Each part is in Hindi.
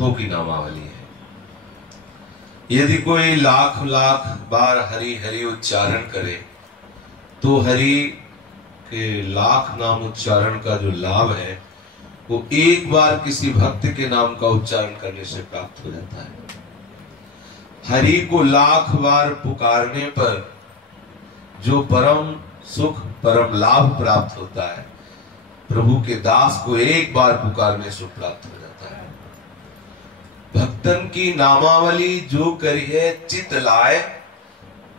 भक्तों की नामावली है। यदि कोई लाख लाख बार हरि हरि उच्चारण करे तो हरि के लाख नाम उच्चारण का जो लाभ है वो एक बार किसी भक्त के नाम का उच्चारण करने से प्राप्त हो जाता है। हरि को लाख बार पुकारने पर जो परम सुख परम लाभ प्राप्त होता है, प्रभु के दास को एक बार पुकारने से प्राप्त हो जाता है। भक्तन की नामावली जो करिए चित लाए,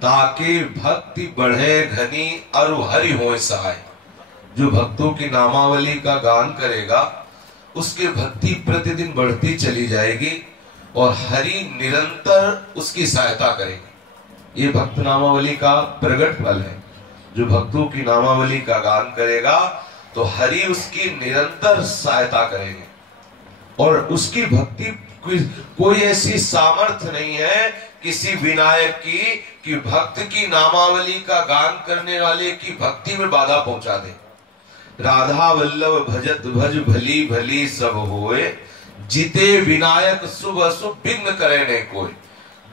ताके भक्ति बढ़े घनी और हरि होए सहाय। जो भक्तों की नामावली का गान करेगा उसके भक्ति प्रतिदिन बढ़ती चली जाएगी और हरि निरंतर उसकी सहायता करेंगे। ये भक्त नामावली का प्रगट फल है। जो भक्तों की नामावली का गान करेगा तो हरि उसकी निरंतर सहायता करेंगे और उसकी भक्ति कोई ऐसी सामर्थ्य नहीं है किसी विनायक की कि भक्त की नामावली का गान करने वाले की भक्ति में बाधा पहुंचा दे। राधा वल्लभ भजत भज भली भली सब होए, जिते विनायक शुभ अशुभ विघ्न करे नहीं कोई।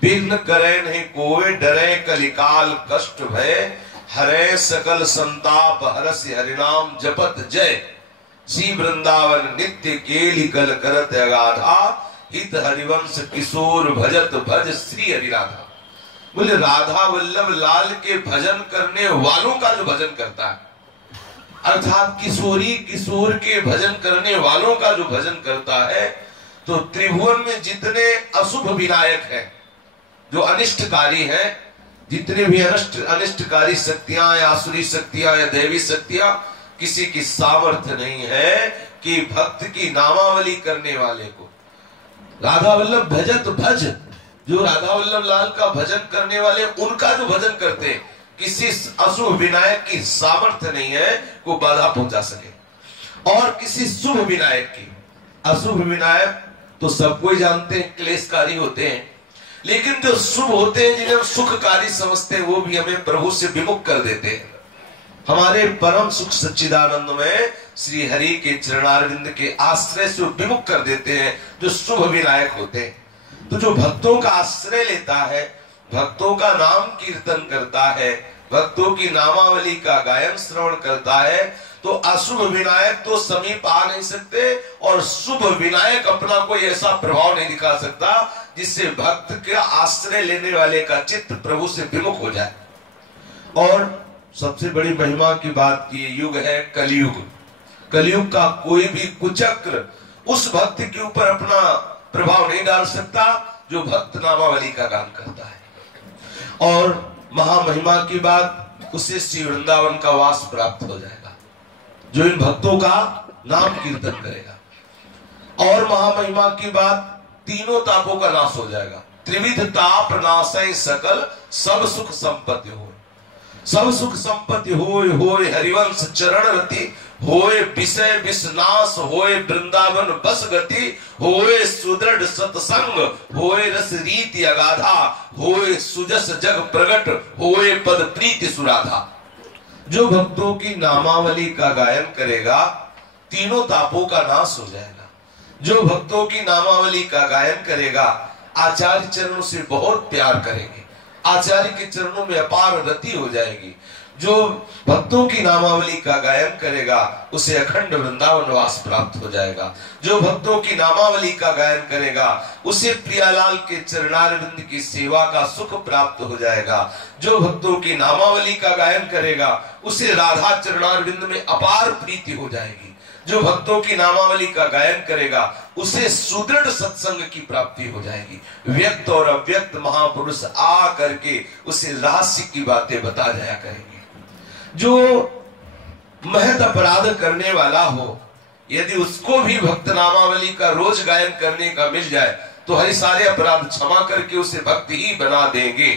विघ्न करे नहीं कोई, डरे कलिकाल कष्ट भय, हरे सकल संताप हरस हरिनाम जपत जय। श्री वृंदावन नित्य केली कल करत अगाधा, हित हरिवंश किशोर भजत भज श्री हरि राधा। बोले राधा वल्लभ लाल के भजन करने वालों का जो भजन करता है, अर्थात किशोरी किशोर के भजन करने वालों का जो भजन करता है, तो त्रिभुवन में जितने अशुभ विनायक हैं, जो अनिष्टकारी हैं, जितने भी अनिष्टकारी शक्तियां या आसुरी शक्तियां या दैवी शक्तियां, किसी की सामर्थ्य नहीं है कि भक्त की नामावली करने वाले को राधा वल्लभ भजत भज, जो राधा वल्लभ लाल का भजन करने वाले उनका जो भजन करते हैं, किसी अशुभ विनायक की सामर्थ्य नहीं है को बाधा पहुंचा सके। और किसी शुभ विनायक की, अशुभ विनायक तो सबको ही जानते हैं क्लेशकारी होते हैं, लेकिन जो शुभ होते हैं जिन्हें सुखकारी समझते हैं वो भी हमें प्रभु से विमुख कर देते हैं। हमारे परम सुख सच्चिदानंद में श्री हरि के चरणारविंद के आश्रय से विमुख कर देते हैं जो शुभ विनायक होते हैं। तो जो भक्तों का आश्रय लेता है, भक्तों का नाम कीर्तन करता है, भक्तों की नामावली का गायन श्रवण करता है, तो अशुभ विनायक तो समीप आ नहीं सकते और शुभ विनायक अपना कोई ऐसा प्रभाव नहीं दिखा सकता जिससे भक्त के आश्रय लेने वाले का चित्त प्रभु से विमुख हो जाए। और सबसे बड़ी महिमा की बात की युग है कलयुग। कलयुग का कोई भी कुचक्र उस भक्त के ऊपर अपना प्रभाव नहीं डाल सकता जो भक्त नामावली का गान करता है। और महामहिमा की बात, उसे श्री वृंदावन का वास प्राप्त हो जाएगा जो इन भक्तों का नाम कीर्तन करेगा। और महामहिमा की बात, तीनों तापों का नाश हो जाएगा। त्रिविध ताप नाशय सकल सब सुख संपत्ति हो। सब सुख संपत्ति होय होय हरिवंश चरण रति, होय विषय विषनाश, होय वृंदावन बस गति, होय सुदृढ़ सत्संग, होय रस रीति अगाधा, होय सुजस जग प्रगट, होय पद प्रीति सुराधा। जो भक्तों की नामावली का गायन करेगा तीनों तापों का नाश हो जाएगा। जो भक्तों की नामावली का गायन करेगा आचार्य चरणों से बहुत प्यार करेंगे, आचार्य के चरणों में अपार रति हो जाएगी। जो भक्तों की नामावली का गायन करेगा उसे अखंड वृंदावन वास प्राप्त हो जाएगा। जो भक्तों की नामावली का गायन करेगा उसे प्रियालाल के चरणारविंद की सेवा का सुख प्राप्त हो जाएगा। जो भक्तों की नामावली का गायन करेगा उसे राधा चरणारविंद में अपार प्रीति हो जाएगी। जो भक्तों की नामावली का गायन करेगा उसे सुदृढ़ सत्संग की प्राप्ति हो जाएगी। व्यक्त और अव्यक्त महापुरुष आ करके उसे रहस्य की बातें बता जाया करेंगे। जो महत अपराध करने वाला हो, यदि उसको भी भक्त नामावली का रोज गायन करने का मिल जाए तो हरि सारे अपराध क्षमा करके उसे भक्त ही बना देंगे।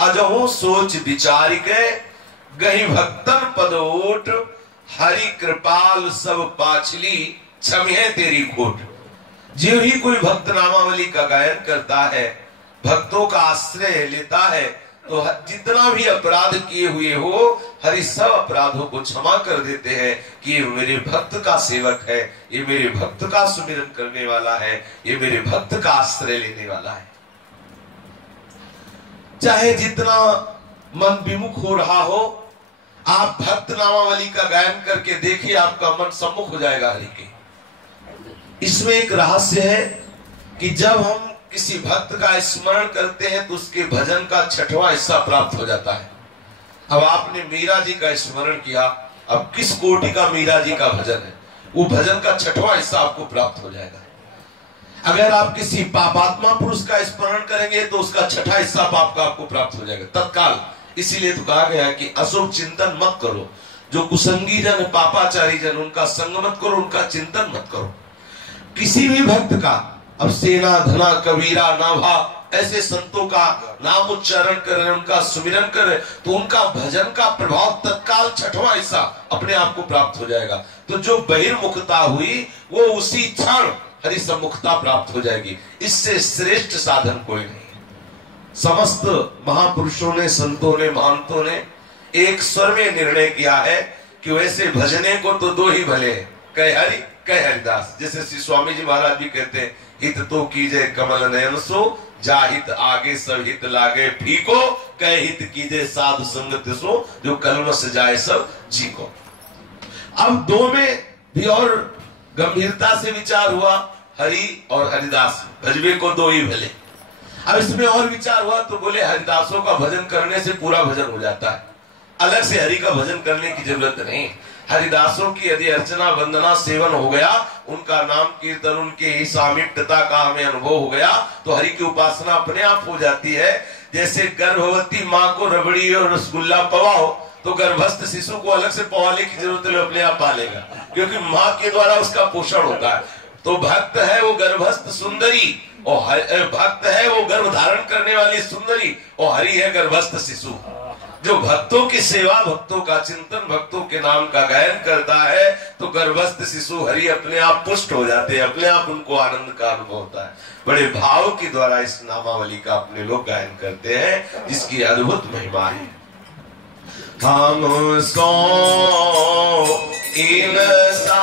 अजहू सोच विचार के गही भक्तन पद ओट, हरि कृपाल सब पाछली क्षमे तेरी खोट। जो ही कोई भक्त नामावली का गायन करता है, भक्तों का आश्रय लेता है, तो जितना भी अपराध किए हुए हो हरि सब अपराधों को क्षमा कर देते हैं कि ये मेरे भक्त का सेवक है, ये मेरे भक्त का सुमिरन करने वाला है, ये मेरे भक्त का आश्रय लेने वाला है। चाहे जितना मन विमुख हो रहा हो, आप भक्त नामावली का गायन करके देखिए, आपका मन सम्मुख हो जाएगा हरि के। इसमें एक रहस्य है कि जब हम किसी भक्त का स्मरण करते हैं तो उसके भजन का 6वां हिस्सा प्राप्त हो जाता है। अब आपने मीरा जी का स्मरण किया, अब किस कोटि का मीरा जी का भजन है, वो भजन का 6वां हिस्सा आपको प्राप्त हो जाएगा। अगर आप किसी पापात्मा पुरुष का स्मरण करेंगे तो उसका 6वां हिस्सा पाप का आपको प्राप्त हो जाएगा तत्काल। इसीलिए तो कहा गया है कि अशुभ चिंतन मत करो, जो कुसंगी जन पापाचारी जन उनका संग मत करो, उनका चिंतन मत करो। किसी भी भक्त का, अब सेना धना कबीरा नाभा ऐसे संतों का नाम उच्चारण कर रहे, उनका सुमिरन कर रहे, तो उनका भजन का प्रभाव तत्काल 6वां हिस्सा अपने आप को प्राप्त हो जाएगा। तो जो बहिर्मुखता हुई वो उसी क्षण हरि सम्मुखता प्राप्त हो जाएगी। इससे श्रेष्ठ साधन कोई नहीं। समस्त महापुरुषों ने, संतों ने, महंतों ने एक स्वर में निर्णय किया है कि वैसे भजने को तो 2 ही भले हैं, कह हरि कह हरिदास। जैसे श्री स्वामी जी महाराज भी कहते हैं, हित तो कीजे कमल नयन सो, जाहित आगे सब हित लागे फीको, कह हित कीजे साधु संगत सो, जो कलम से जाए सब जी को। अब 2 में भी और गंभीरता से विचार हुआ, हरि और हरिदास भजबे को 2 ही भले। अब इसमें और विचार हुआ तो बोले हरिदासों का भजन करने से पूरा भजन हो जाता है, अलग से हरि का भजन करने की जरूरत नहीं। हरिदासों की यदि अर्चना वंदना सेवन हो गया, उनका नाम कीर्तन, उनके सामीप्यता का हमें अनुभव हो गया, तो हरि की उपासना अपने आप हो जाती है। जैसे गर्भवती माँ को रबड़ी और रसगुल्ला पवाओ तो गर्भस्थ शिशु को अलग से पवाने की जरूरत नहीं, अपने आप पालेगा, क्योंकि माँ के द्वारा उसका पोषण होता है। तो भक्त है वो गर्भस्थ सुंदरी, और भक्त है वो गर्भ धारण करने वाली सुंदरी, और हरि है गर्भस्थ शिशु। जो भक्तों की सेवा, भक्तों का चिंतन, भक्तों के नाम का गायन करता है, तो गर्भस्थ शिशु हरि अपने आप पुष्ट हो जाते हैं, अपने आप उनको आनंद का अनुभव होता है। बड़े भाव के द्वारा इस नामावली का अपने लोग गायन करते हैं, जिसकी अद्भुत महिमा है। हम सो इन सा